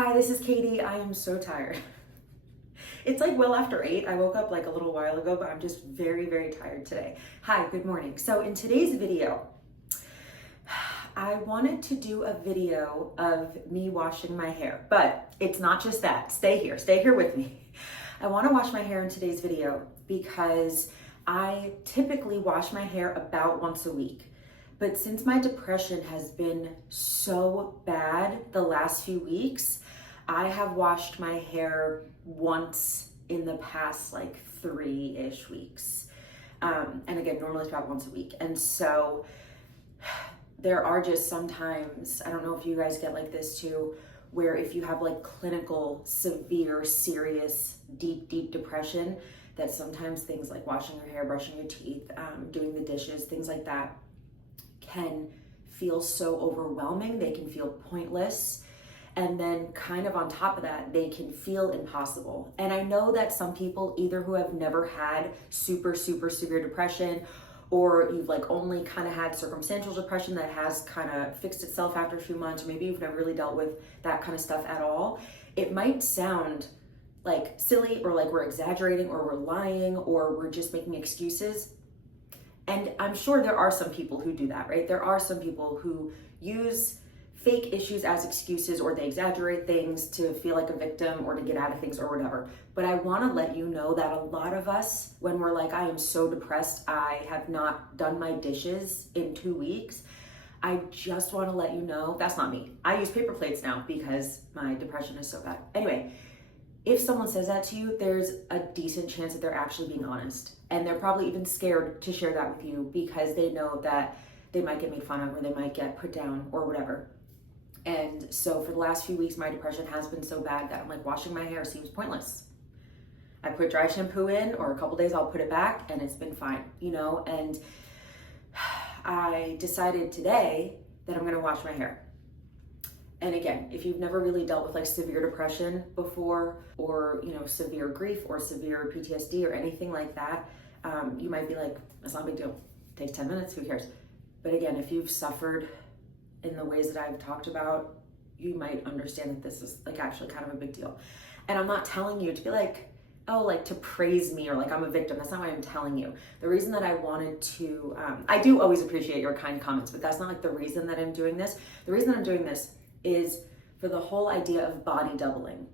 Hi, this is Katie. I am so tired. It's like well after 8. I woke up like a little while ago, but I'm just very, very tired today. Hi, good morning. So in today's video, I wanted to do a video of me washing my hair, but it's not just that. Stay here with me. I want to wash my hair in today's video because I typically wash my hair about once a week. But since my depression has been so bad the last few weeks, I have washed my hair once in the past like 3-ish weeks. And again, normally it's about once a week. And so there are just sometimes, I don't know if you guys get like this too, where if you have like clinical, severe, serious, deep depression, that sometimes things like washing your hair, brushing your teeth, doing the dishes, things like that can feel so overwhelming. They can feel pointless. And then kind of on top of that, they can feel impossible. And I know that some people, either who have never had super severe depression, or you've like only kind of had circumstantial depression that has kind of fixed itself after a few months, or maybe you've never really dealt with that kind of stuff at all, it might sound like silly or like we're exaggerating or we're lying or we're just making excuses. And I'm sure there are some people who do that, right? There are some people who use fake issues as excuses, or they exaggerate things to feel like a victim or to get out of things or whatever. But I want to let you know that a lot of us, when we're like, I am so depressed, I have not done my dishes in 2 weeks, I just want to let you know that's not me. I use paper plates now because my depression is so bad. Anyway, if someone says that to you, there's a decent chance that they're actually being honest. And they're probably even scared to share that with you because they know that they might get made fun of or they might get put down or whatever. And so for the last few weeks, my depression has been so bad that I'm like, washing my hair seems pointless. I put dry shampoo in, or a couple days I'll put it back, and it's been fine, you know? And I decided today that I'm gonna wash my hair. And again, if you've never really dealt with like severe depression before, or, you know, severe grief or severe PTSD or anything like that, you might be like, it's not a big deal. It takes 10 minutes, who cares? But again, if you've suffered in the ways that I've talked about, you might understand that this is like actually kind of a big deal. And I'm not telling you to be like, oh, like to praise me or like I'm a victim. That's not what I'm telling you. The reason that I wanted to, I do always appreciate your kind comments, but that's not like the reason that I'm doing this. The reason that I'm doing this is for the whole idea of body doubling.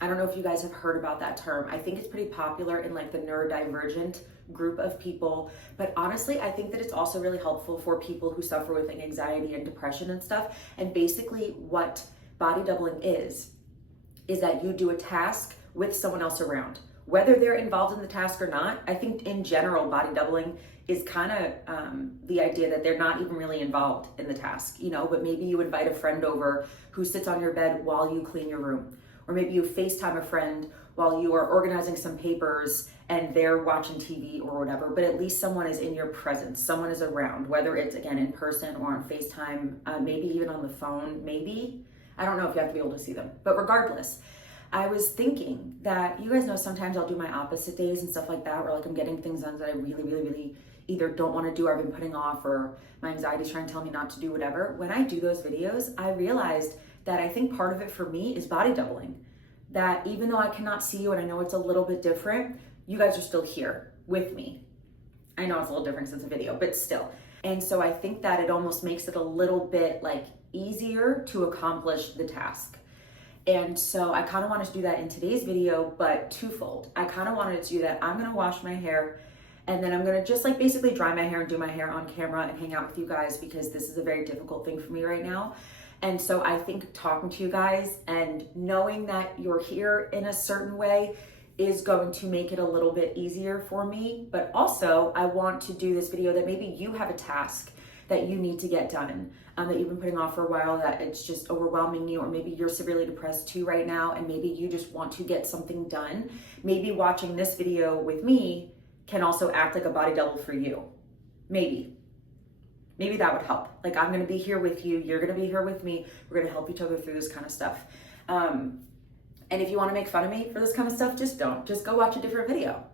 I don't know if you guys have heard about that term. I think it's pretty popular in like the neurodivergent group of people, but honestly, I think that it's also really helpful for people who suffer with anxiety and depression and stuff. And basically what body doubling is that you do a task with someone else around, whether they're involved in the task or not. I think in general, body doubling is kind of the idea that they're not even really involved in the task, you know, but maybe you invite a friend over who sits on your bed while you clean your room. Or maybe you FaceTime a friend while you are organizing some papers and they're watching TV or whatever, but at least someone is in your presence, someone is around, whether it's again in person or on FaceTime, maybe even on the phone, maybe. I don't know if you have to be able to see them, but regardless, I was thinking that you guys know sometimes I'll do my opposite days and stuff like that, where like I'm getting things done that I really either don't want to do or I've been putting off, or my anxiety is trying to tell me not to do whatever. When I do those videos, I realized that I think part of it for me is body doubling. That even though I cannot see you and I know it's a little bit different, you guys are still here with me. I know it's a little different since a video, but still. And so I think that it almost makes it a little bit like easier to accomplish the task. And so I kind of wanted to do that in today's video, but twofold. I kind of wanted to do that. I'm gonna wash my hair, and then I'm gonna just like basically dry my hair and do my hair on camera and hang out with you guys, because this is a very difficult thing for me right now. And so I think talking to you guys and knowing that you're here in a certain way is going to make it a little bit easier for me. But also I want to do this video that maybe you have a task that you need to get done, that you've been putting off for a while, that it's just overwhelming you, or maybe you're severely depressed too right now, and maybe you just want to get something done. Maybe watching this video with me can also act like a body double for you. Maybe that would help. Like, I'm gonna be here with you, you're gonna be here with me, we're gonna help each other through this kind of stuff. And if you wanna make fun of me for this kind of stuff, just don't. Just go watch a different video.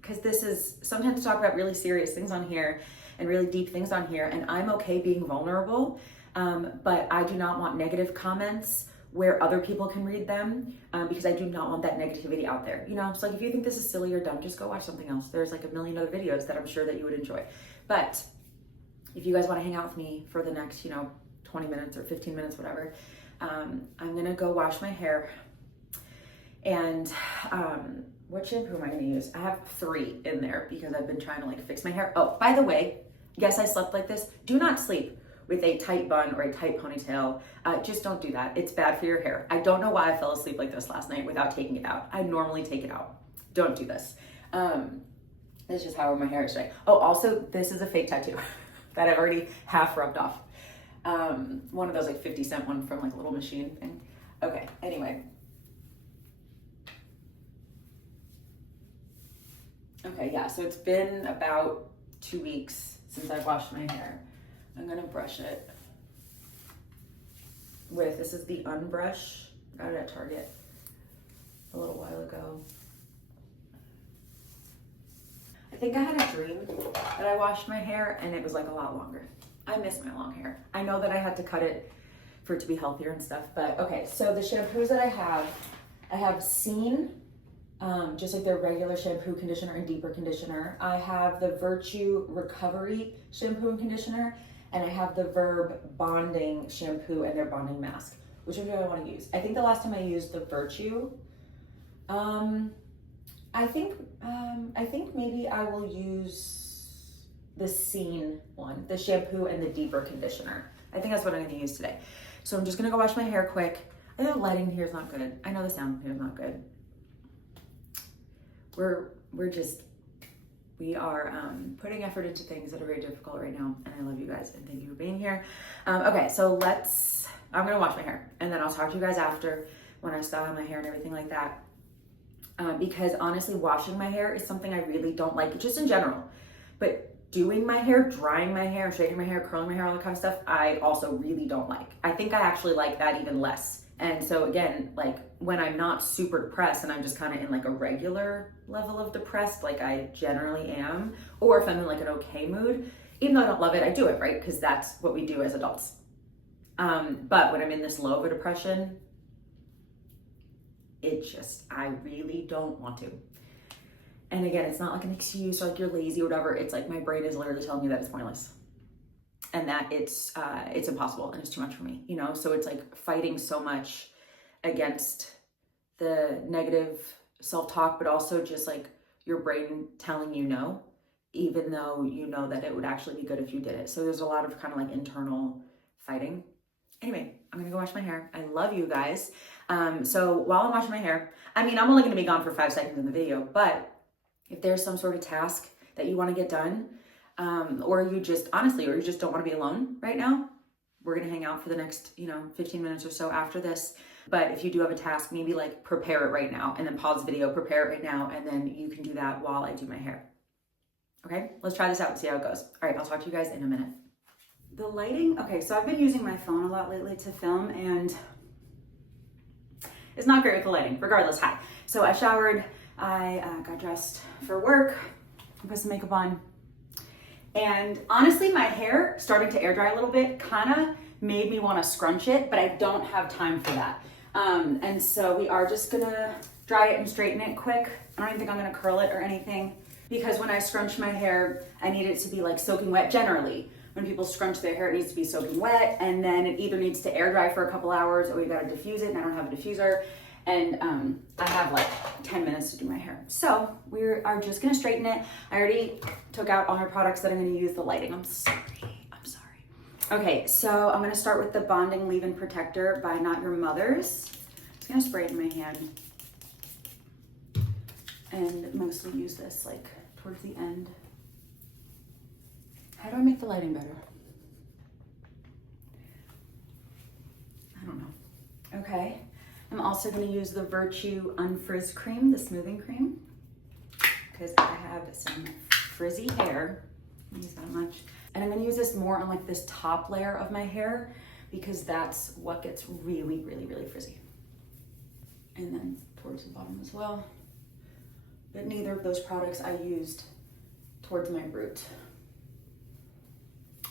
Because this is, sometimes talk about really serious things on here and really deep things on here, and I'm okay being vulnerable, but I do not want negative comments where other people can read them, because I do not want that negativity out there. You know, it's like if you think this is silly or dumb, just go watch something else. There's like a million other videos that I'm sure that you would enjoy. But if you guys want to hang out with me for the next, 20 minutes or 15 minutes, whatever, I'm gonna go wash my hair. And what shampoo am I gonna use? I have 3 in there because I've been trying to like fix my hair. Oh, by the way, yes, I slept like this. Do not sleep with a tight bun or a tight ponytail. Just don't do that. It's bad for your hair. I don't know why I fell asleep like this last night without taking it out. I normally take it out. Don't do this. This is just how my hair is today. Oh, also, this is a fake tattoo that I've already half rubbed off. One of those like 50-cent one from like a little machine thing. Okay, anyway. Okay, yeah, so it's been about 2 weeks since I've washed my hair. I'm gonna brush it with, this is the Unbrush. Got it at Target a little while ago. I think I had a dream that I washed my hair and it was like a lot longer. I miss my long hair. I know that I had to cut it for it to be healthier and stuff, but okay, so the shampoos that I have Scene, just like their regular shampoo, conditioner, and deeper conditioner. I have the Virtue Recovery shampoo and conditioner, and I have the Verb Bonding shampoo and their bonding mask. Which one do I want to use? I think the last time I used the Virtue, I think maybe I will use the Scene one, the shampoo and the deeper conditioner. I think that's what I'm going to use today. So I'm just going to go wash my hair quick. I know the lighting here is not good. I know the sound here is not good. We are putting effort into things that are very difficult right now, and I love you guys and thank you for being here. Okay, so I'm gonna wash my hair and then I'll talk to you guys after when I style my hair and everything like that. Because honestly, washing my hair is something I really don't like, just in general. But doing my hair, drying my hair, straightening my hair, curling my hair, all that kind of stuff, I also really don't like. I think I actually like that even less. And so again, like when I'm not super depressed and I'm just kind of in like a regular level of depressed, like I generally am, or if I'm in like an okay mood, even though I don't love it, I do it, right? Because that's what we do as adults. But when I'm in this low of a depression, I really don't want to. And again, it's not like an excuse or like you're lazy or whatever. It's like my brain is literally telling me that it's pointless and that it's impossible and it's too much for me, So it's like fighting so much against the negative self-talk, but also just like your brain telling you no, even though you know that it would actually be good if you did it. So there's a lot of kind of like internal fighting. Anyway, I'm gonna go wash my hair. I love you guys. So while I'm washing my hair, I'm only gonna be gone for 5 seconds in the video, but if there's some sort of task that you wanna get done, or you just don't wanna be alone right now, we're gonna hang out for the next, 15 minutes or so after this. But if you do have a task, maybe like prepare it right now and then pause the video, prepare it right now, and then you can do that while I do my hair. Okay, let's try this out and see how it goes. All right, I'll talk to you guys in a minute. The lighting, okay, so I've been using my phone a lot lately to film and it's not great with the lighting. Regardless, hi. So I showered, I got dressed for work, put some makeup on, and honestly, my hair starting to air dry a little bit kind of made me want to scrunch it, but I don't have time for that. And so we are just gonna dry it and straighten it quick. I don't even think I'm gonna curl it or anything because when I scrunch my hair, I need it to be like soaking wet generally. When people scrunch their hair, it needs to be soaking wet, and then it either needs to air dry for a couple hours or we gotta diffuse it, and I don't have a diffuser. And I have like 10 minutes to do my hair. So we are just gonna straighten it. I already took out all my products that I'm gonna use. The lighting, I'm sorry. Okay, so I'm gonna start with the Bonding Leave-In Protector by Not Your Mother's. I'm just gonna spray it in my hand and mostly use this like towards the end. How do I make the lighting better? I don't know. Okay, I'm also gonna use the Virtue Unfrizz Cream, the smoothing cream, because I have some frizzy hair. I don't use that much. And I'm gonna use this more on like this top layer of my hair because that's what gets really, really, really frizzy. And then towards the bottom as well. But neither of those products I used towards my root.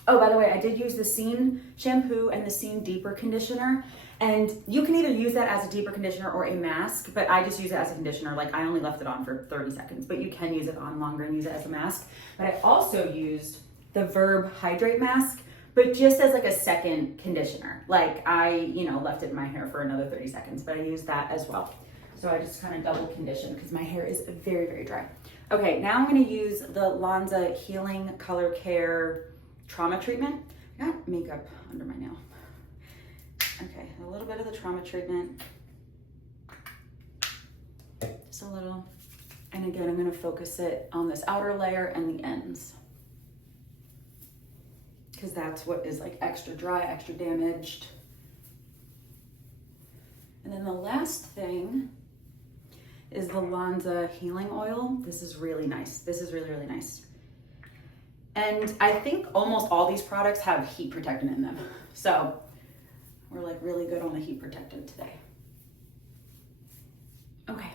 Oh, by the way, I did use the Scene shampoo and the Scene deeper conditioner. And you can either use that as a deeper conditioner or a mask, but I just use it as a conditioner. Like, I only left it on for 30 seconds, but you can use it on longer and use it as a mask. But I also used the Verb Hydrate Mask, but just as like a second conditioner. Like, I, left it in my hair for another 30 seconds, but I used that as well. So I just kind of double condition because my hair is very, very dry. Okay, now I'm gonna use the Lanza Healing Color Care Trauma Treatment. I got makeup under my nail. Okay, a little bit of the trauma treatment. Just a little. And again, I'm gonna focus it on this outer layer and the ends, because that's what is like extra dry, extra damaged. And then the last thing is the Lanza Healing Oil. This is really nice. This is really, really nice. And I think almost all these products have heat protectant in them. So we're like really good on the heat protectant today. Okay.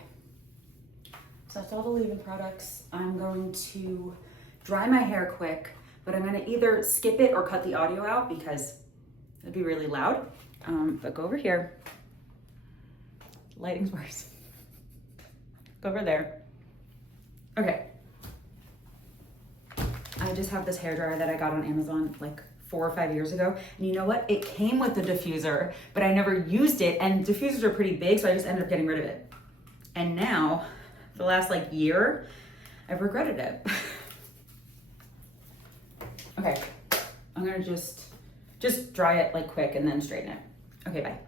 So that's all the leave-in products. I'm going to dry my hair quick, but I'm gonna either skip it or cut the audio out because it'd be really loud. But go over here. Lighting's worse. Go over there. Okay. I just have this hairdryer that I got on Amazon like 4 or 5 years ago. And you know what? It came with the diffuser, but I never used it. And diffusers are pretty big, so I just ended up getting rid of it. And now, the last like year, I've regretted it. Okay, I'm gonna just dry it like quick and then straighten it. Okay, bye.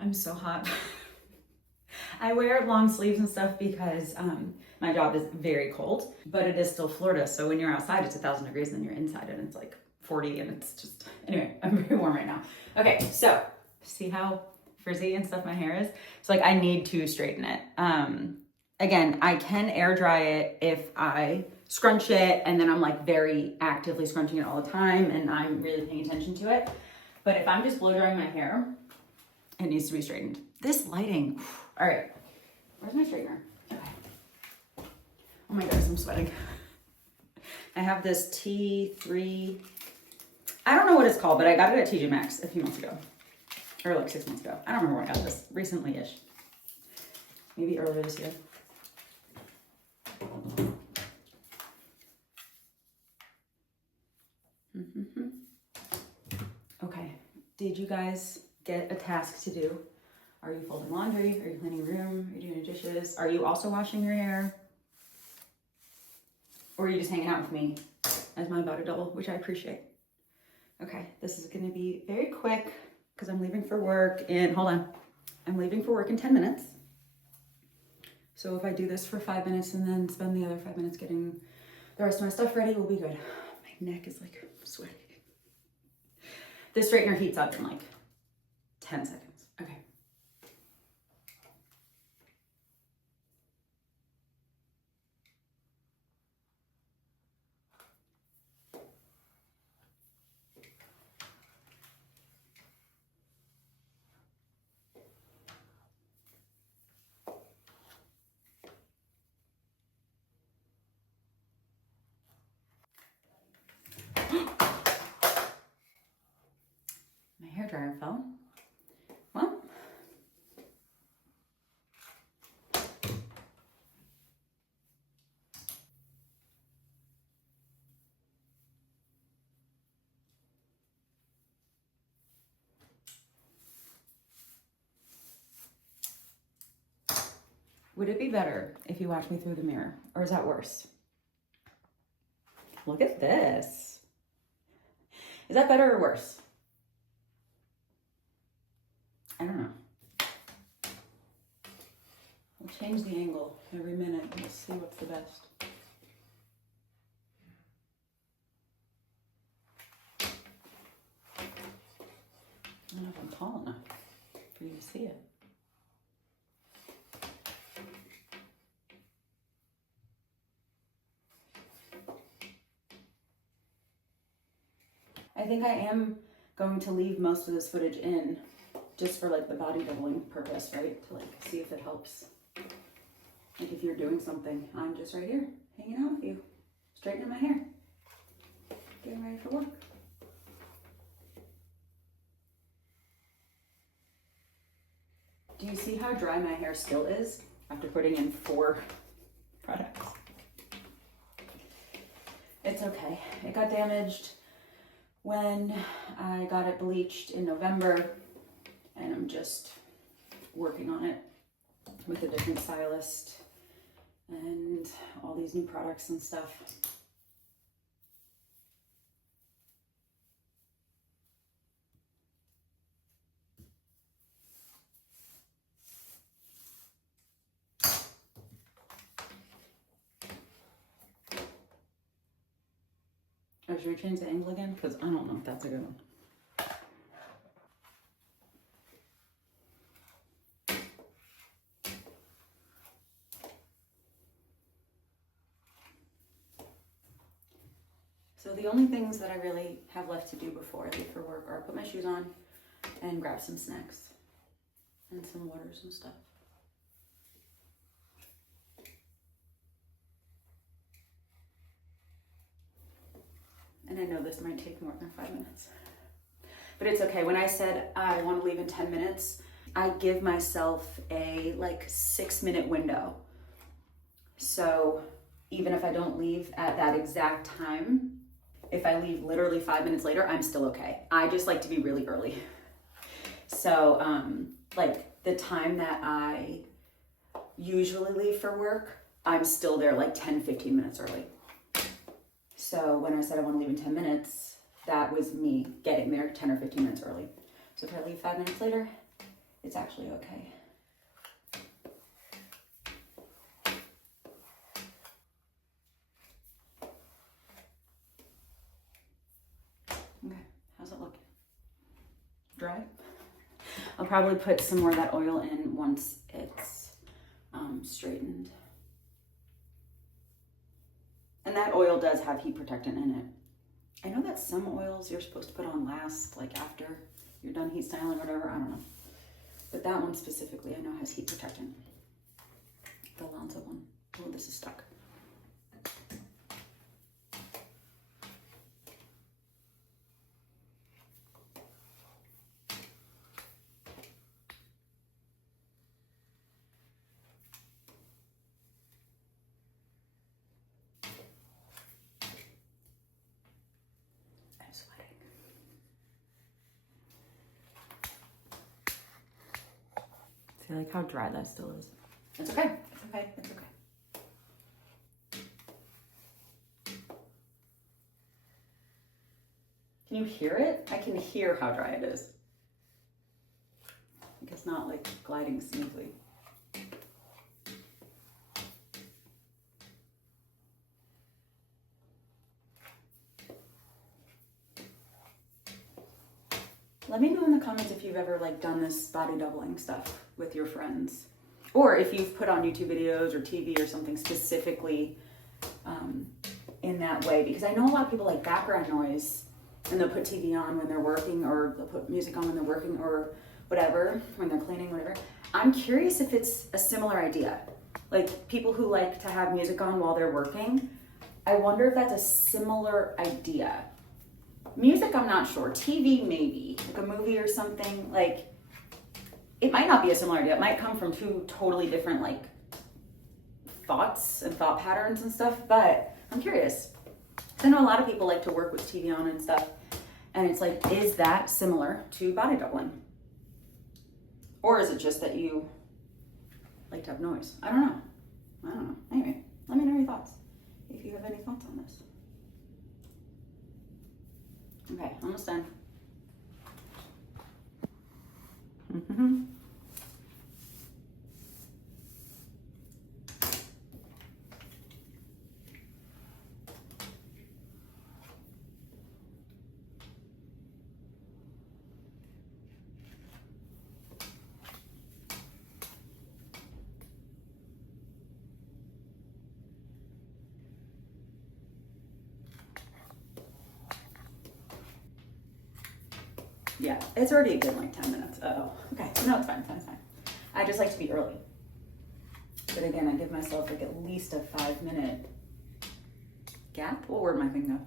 I'm so hot. I wear long sleeves and stuff because my job is very cold, but it is still Florida. So when you're outside, it's 1,000 degrees and then you're inside and it's like 40 and it's just, anyway, I'm very warm right now. Okay, so see how frizzy and stuff my hair is? So like I need to straighten it. Again, I can air dry it if I scrunch it and then I'm like very actively scrunching it all the time and I'm really paying attention to it. But if I'm just blow drying my hair, it needs to be straightened. This lighting. All right, where's my straightener? Okay. Oh my gosh, I'm sweating. I have this T3, I don't know what it's called, but I got it at TJ Maxx a few months ago, or like 6 months ago. I don't remember when I got this, recently-ish. Maybe earlier this year. Okay, did you guys get a task to do? Are you folding laundry? Are you cleaning your room? Are you doing your dishes? Are you also washing your hair? Or are you just hanging out with me as my body double, which I appreciate? Okay, this is gonna be very quick because I'm leaving for work in, hold on. I'm leaving for work in 10 minutes. So if I do this for 5 minutes and then spend the other 5 minutes getting the rest of my stuff ready, we'll be good. My neck is like sweaty. This straightener heats up in like 10 seconds. Okay. My hairdryer fell. Well, would it be better if you watched me through the mirror, or is that worse? Look at this. Is that better or worse? I don't know. We'll change the angle every minute and see what's the best. I don't know if I'm tall enough for you to see it. think I am going to leave most of this footage in just for like the body doubling purpose, right? To like see if it helps. Like if you're doing something, I'm just right here hanging out with you, straightening my hair, getting ready for work. Do you see how dry my hair still is after putting in 4 products? It's okay. It got damaged when I got it bleached in November, and I'm just working on it with a different stylist and all these new products and stuff. Oh, should we change the angle again? Because I don't know if that's a good one. So the only things that I really have left to do before I leave for work are put my shoes on and grab some snacks and some waters and stuff. And I know this might take more than 5 minutes, but it's okay. When I said I want to leave in 10 minutes, I give myself a like 6-minute window. So even if I don't leave at that exact time, if I leave literally 5 minutes later, I'm still okay. I just like to be really early. So like the time that I usually leave for work, I'm still there like 10-15 minutes early. So when I said I want to leave in 10 minutes, that was me getting there 10 or 15 minutes early. So if I leave 5 minutes later, it's actually okay. Okay, how's it looking? Dry? I'll probably put some more of that oil in once it's straightened. And that oil does have heat protectant in it. I know that some oils you're supposed to put on last, like after you're done heat styling or whatever, I don't know. But that one specifically I know has heat protectant. The Lonzo one. Oh, this is stuck. I'm sweating. See like how dry that still is? It's okay. It's okay. It's okay. Can you hear it? I can hear how dry it is. Like it's not like gliding smoothly. Let me know in the comments if you've ever like done this body doubling stuff with your friends, or if you've put on YouTube videos or TV or something specifically in that way, because I know a lot of people like background noise and they'll put TV on when they're working, or they'll put music on when they're working, or whatever, when they're cleaning, whatever. I'm curious if it's a similar idea. Like people who like to have music on while they're working, I wonder if that's a similar idea. Music, I'm not sure. TV, maybe. Like a movie or something. Like, it might not be a similar idea. It might come from 2 totally different, like, thoughts and thought patterns and stuff. But I'm curious. I know a lot of people like to work with TV on and stuff. And it's like, is that similar to body doubling? Or is it just that you like to have noise? I don't know. Anyway, let me know your thoughts. If you have any thoughts on this. Okay, almost done. Mm-hmm. Yeah, it's already been like 10 minutes. Oh, okay. No, it's fine. It's fine. I just like to be early. But again, I give myself like at least a 5-minute gap. What word am I thinking of?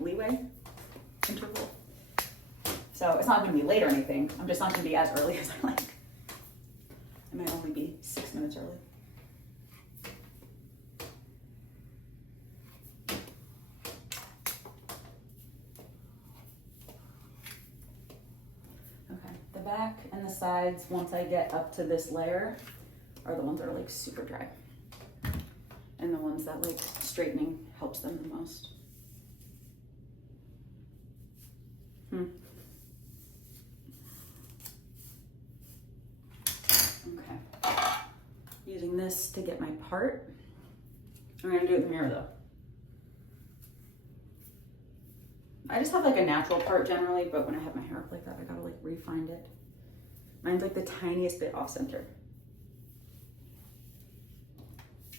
Leeway? Interval? So it's not going to be late or anything. I'm just not going to be as early as I like. I might only be 6 minutes early. Okay, the back and the sides, once I get up to this layer, are the ones that are like super dry. And the ones that like straightening helps them the most. Okay. Using this to get my part. I'm gonna do it in the mirror though. I just have like a natural part generally, but when I have my hair up like that, I gotta like refine it. Mine's like the tiniest bit off center.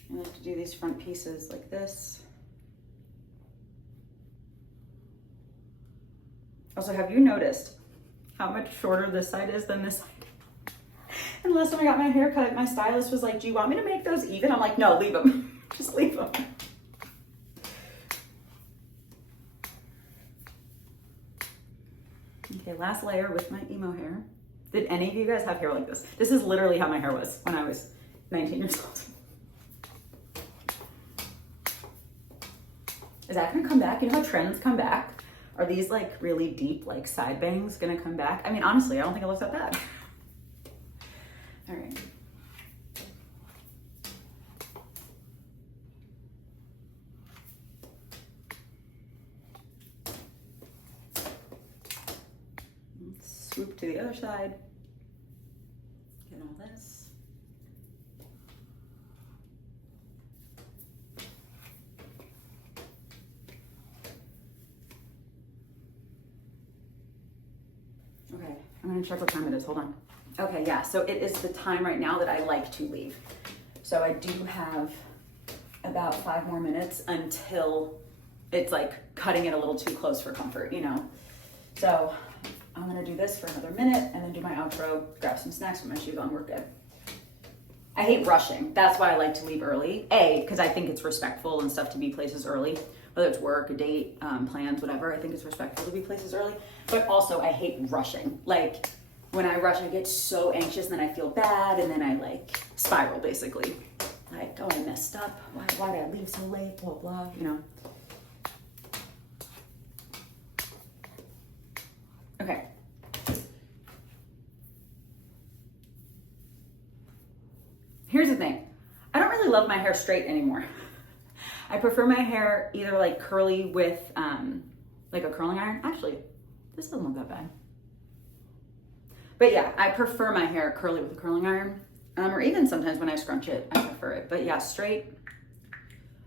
I like to do these front pieces like this. Also, have you noticed how much shorter this side is than this side? And last time I got my hair cut, my stylist was like, do you want me to make those even? I'm like, no, leave them. Just leave them. Okay, last layer with my emo hair. Did any of you guys have hair like this? This is literally how my hair was when I was 19 years old. Is that gonna come back? You know how trends come back? Are these like really deep, like side bangs gonna come back? I mean, honestly, I don't think it looks that bad. All right. Let's swoop to the other side. Get all this. Okay, I'm gonna check what time it is, hold on. Okay, yeah, so it is the time right now that I like to leave. So I do have about 5 more minutes until it's like cutting it a little too close for comfort, you know? So I'm gonna do this for another minute and then do my outro, grab some snacks, put my shoes on, we're good. I hate rushing. That's why I like to leave early. A, because I think it's respectful and stuff to be places early, whether it's work, a date, plans, whatever. I think it's respectful to be places early. But also I hate rushing. Like when I rush, I get so anxious and then I feel bad and then I like spiral basically. Like, oh, I messed up. Why did I leave so late? Blah, blah, you know. Okay. Here's the thing. I don't really love my hair straight anymore. I prefer my hair either like curly with like a curling iron. Actually, this doesn't look that bad. But yeah, I prefer my hair curly with a curling iron. Or even sometimes when I scrunch it, I prefer it. But yeah, straight,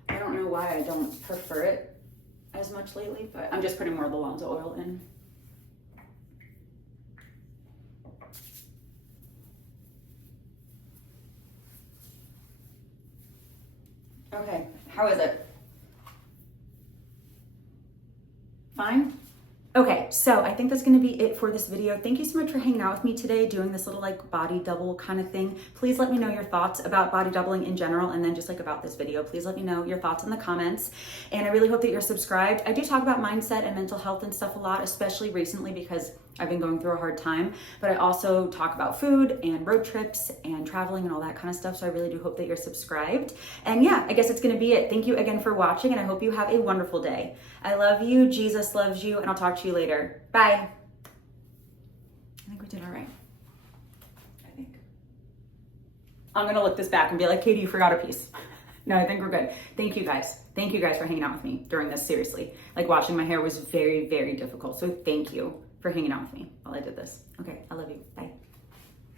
I don't know why I don't prefer it as much lately, but I'm just putting more of the Lonzo oil in. Okay, how is it? Fine? Okay, so I think that's gonna be it for this video. Thank you so much for hanging out with me today, doing this little like body double kind of thing. Please let me know your thoughts about body doubling in general and then just like about this video. Please let me know your thoughts in the comments. And I really hope that you're subscribed. I do talk about mindset and mental health and stuff a lot, especially recently because I've been going through a hard time, but I also talk about food and road trips and traveling and all that kind of stuff. So I really do hope that you're subscribed. And yeah, I guess it's gonna be it. Thank you again for watching and I hope you have a wonderful day. I love you, Jesus loves you, and I'll talk to you later. Bye. I think we did all right. I think. I'm gonna look this back and be like, Katie, you forgot a piece. No, I think we're good. Thank you guys. Thank you guys for hanging out with me during this, seriously. Like washing my hair was very, very difficult. So thank you for hanging out with me while I did this. Okay, I love you. Bye.